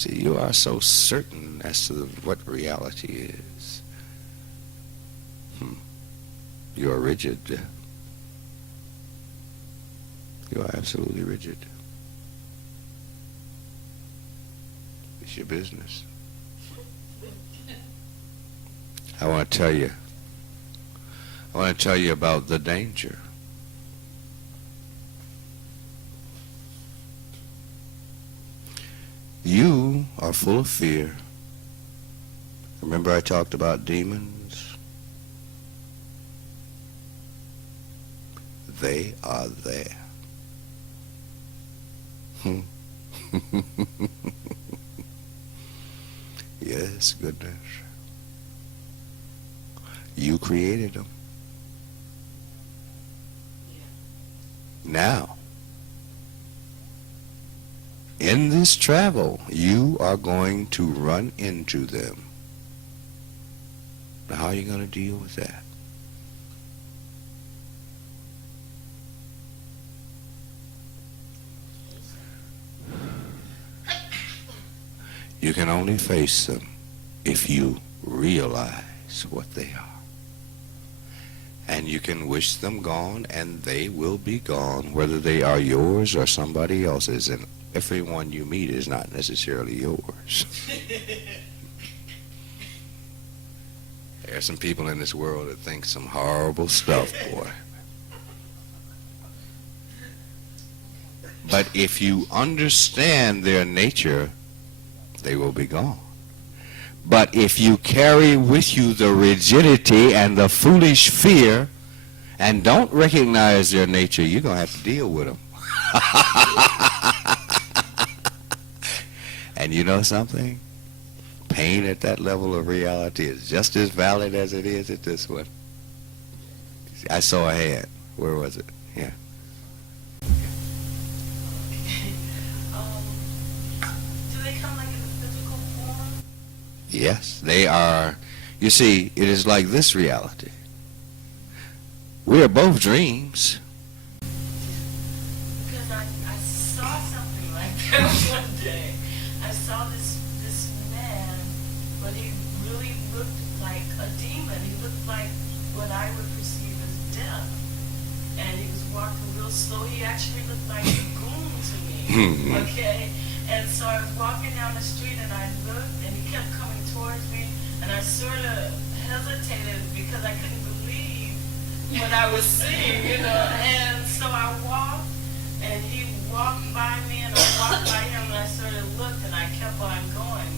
See, you are so certain as to what reality is. You are rigid. You are absolutely rigid. It's your business. I want to tell you about the danger. You are full of fear. Remember I talked about demons? They are there. Yes, goodness. You created them. Now, in this travel, you are going to run into them. Now, how are you going to deal with that? You can only face them if you realize what they are. And you can wish them gone, and they will be gone, whether they are yours or somebody else's. And everyone you meet is not necessarily yours. There are some people in this world that think some horrible stuff, boy. But if you understand their nature, they will be gone. But if you carry with you the rigidity and the foolish fear and don't recognize their nature, you're going to have to deal with them. And you know something? Pain at that level of reality is just as valid as it is at this one. I saw a hand. Where was it? Yeah. Yes, they are. You see, it is like this reality. We are both dreams. Because I saw something like that one day. I saw this man, but he really looked like a demon. He looked like what I would perceive as death. And he was walking real slow. He actually looked like a goon to me. Okay? And so I was walking down the street and I looked and he kept coming towards me, and I sort of hesitated because I couldn't believe what I was seeing, you know. And so I walked, and he walked by me, and I walked by him, and I sort of looked, and I kept on going.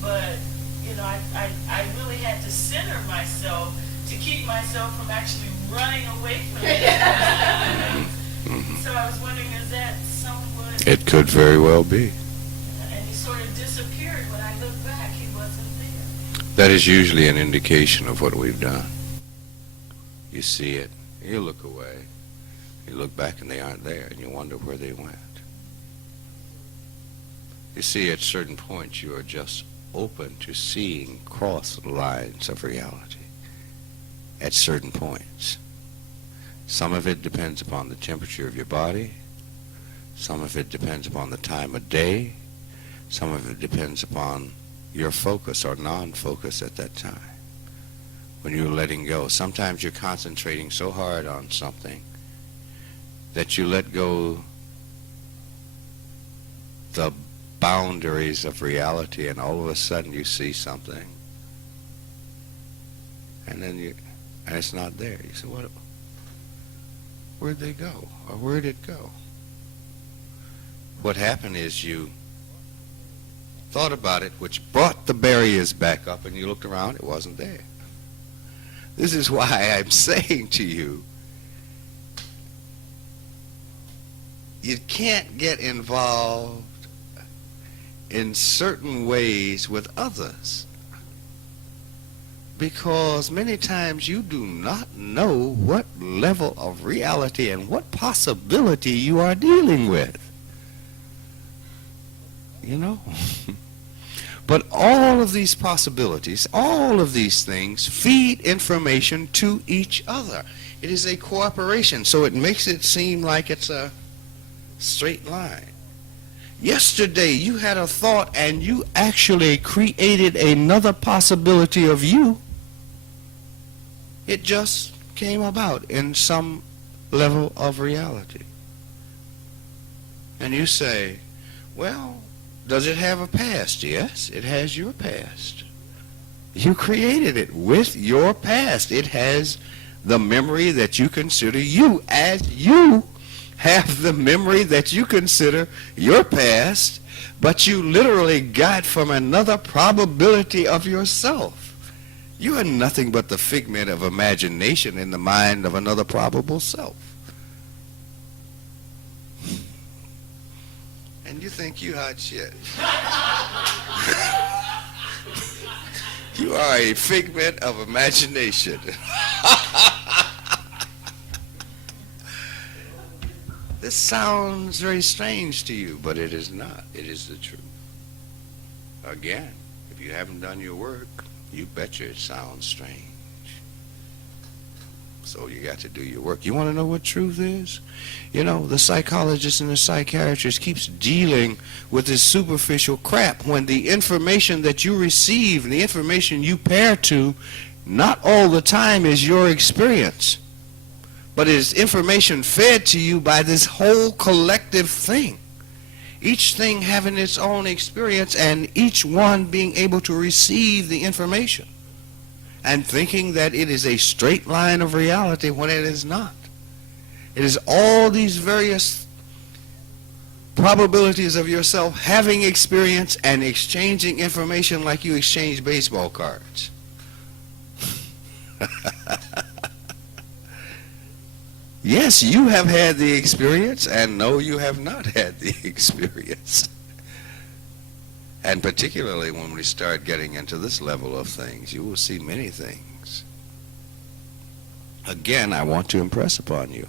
But, you know, I really had to center myself to keep myself from actually running away from it. So I was wondering, is that somewhat... It could very well be. And he sort of disappeared. When I looked back, he wasn't there. That is usually an indication of what we've done. You see it, you look away, you look back and they aren't there, and you wonder where they went. You see, at certain points you are just open to seeing cross lines of reality. At certain points. Some of it depends upon the temperature of your body. Some of it depends upon the time of day. Some of it depends upon your focus or non-focus at that time. When you're letting go, sometimes you're concentrating so hard on something that you let go the boundaries of reality, and all of a sudden you see something, and then it's not there. You say, where'd they go? Or where'd it go? What happened is you thought about it, which brought the barriers back up, and you looked around, it wasn't there. This is why I'm saying to you, you can't get involved in certain ways with others, because many times you do not know what level of reality and what possibility you are dealing with. You know? But all of these possibilities, all of these things feed information to each other. It is a cooperation, so it makes it seem like it's a straight line. Yesterday you had a thought and you actually created another possibility of you. It just came about in some level of reality. And you say, well, does it have a past? Yes, it has your past. You created it with your past. It has the memory that you consider you, as you have the memory that you consider your past, but you literally got from another probability of yourself. You are nothing but the figment of imagination in the mind of another probable self. And you think you hot shit. You are a figment of imagination. This sounds very strange to you, but it is not. It is the truth. Again, if you haven't done your work, you betcha it sounds strange. So you got to do your work. You want to know what truth is? You know, the psychologist and the psychiatrist keeps dealing with this superficial crap when the information that you receive and the information you pair to, not all the time is your experience, but it is information fed to you by this whole collective thing. Each thing having its own experience and each one being able to receive the information and thinking that it is a straight line of reality when it is not. It is all these various probabilities of yourself having experience and exchanging information like you exchange baseball cards. Yes, you have had the experience, and no, you have not had the experience. And particularly when we start getting into this level of things, you will see many things. Again, I want to impress upon you,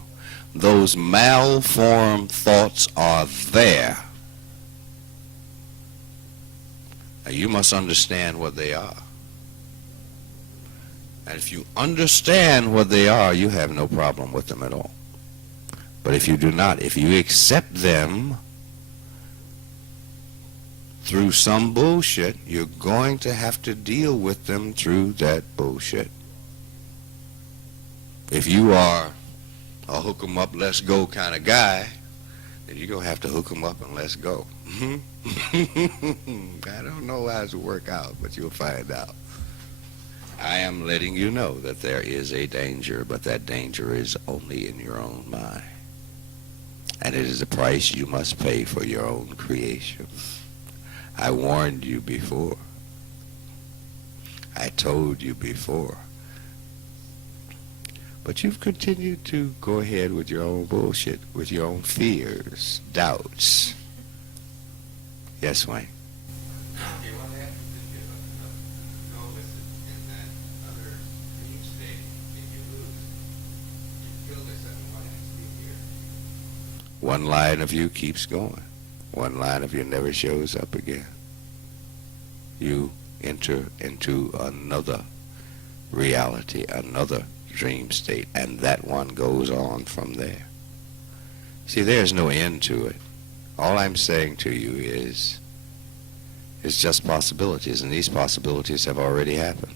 those malformed thoughts are there. Now, you must understand what they are. And if you understand what they are, you have no problem with them at all. But if you do not, if you accept them through some bullshit, you're going to have to deal with them through that bullshit. If you are a hook 'em up, let's go kind of guy, then you're going to have to hook 'em up and let's go. I don't know how it will work out, but you'll find out. I am letting you know that there is a danger, but that danger is only in your own mind. And it is a price you must pay for your own creation. I warned you before. I told you before. But you've continued to go ahead with your own bullshit, with your own fears, doubts. Yes, Wayne? Okay, what happens if you go with it in that other dream state? If you lose, you kill this and what happens to you here? One line of you keeps going. One line of you never shows up again. You enter into another reality, another dream state, and that one goes on from there. See, there's no end to it. All I'm saying to you is just possibilities, and these possibilities have already happened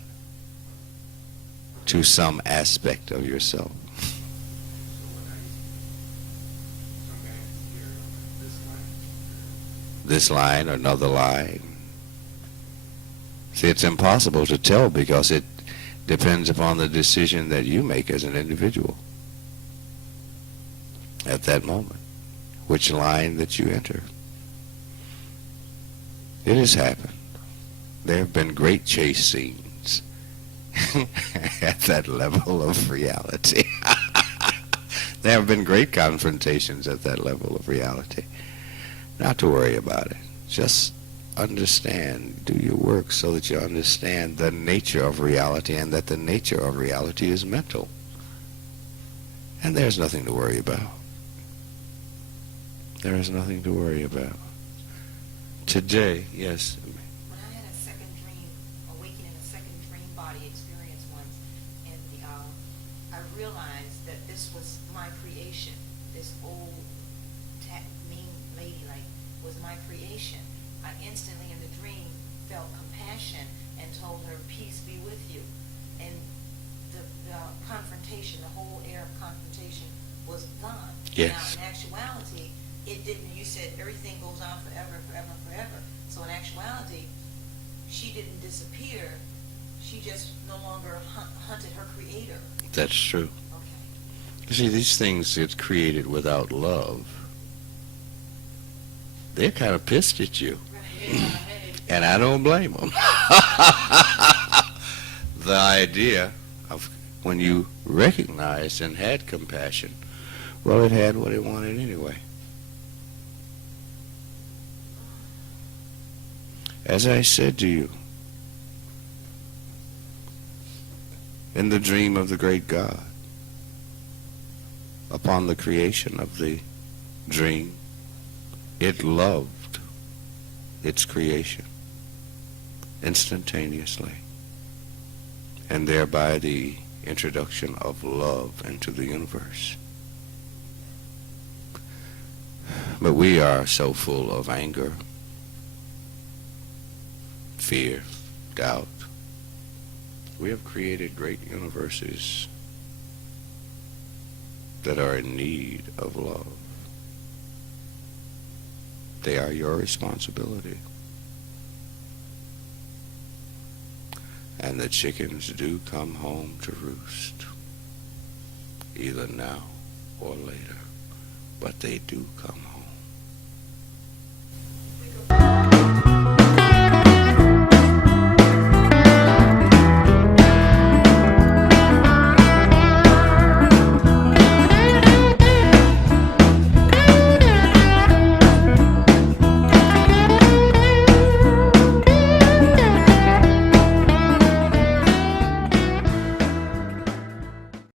to some aspect of yourself. So what I some guy here on This line or another line. See, it's impossible to tell because it depends upon the decision that you make as an individual at that moment, which line that you enter. It has happened. There have been great chase scenes at that level of reality. There have been great confrontations at that level of reality. Not to worry about it. Just understand, do your work so that you understand the nature of reality and that the nature of reality is mental. And there's nothing to worry about. There is nothing to worry about. Today, yes. When I had a second dream, awakening a second dream body experience once, and I realized that this was my creation. This old, mean lady, like, was my my creation. I instantly in the dream felt compassion and told her, peace be with you. And the confrontation, the whole air of confrontation was gone. Yes. Now, in actuality, it didn't, you said everything goes on forever, forever, forever. So in actuality, she didn't disappear. She just no longer hunted her creator. That's true. Okay. You see, these things get created without love. They're kind of pissed at you. And I don't blame them. The idea of when you recognized and had compassion, well, it had what it wanted anyway. As I said to you, in the dream of the great God, upon the creation of the dream, it loved its creation instantaneously, and thereby the introduction of love into the universe. But we are so full of anger, fear, doubt. We have created great universes that are in need of love. They are your responsibility. And the chickens do come home to roost, either now or later, but they do come home.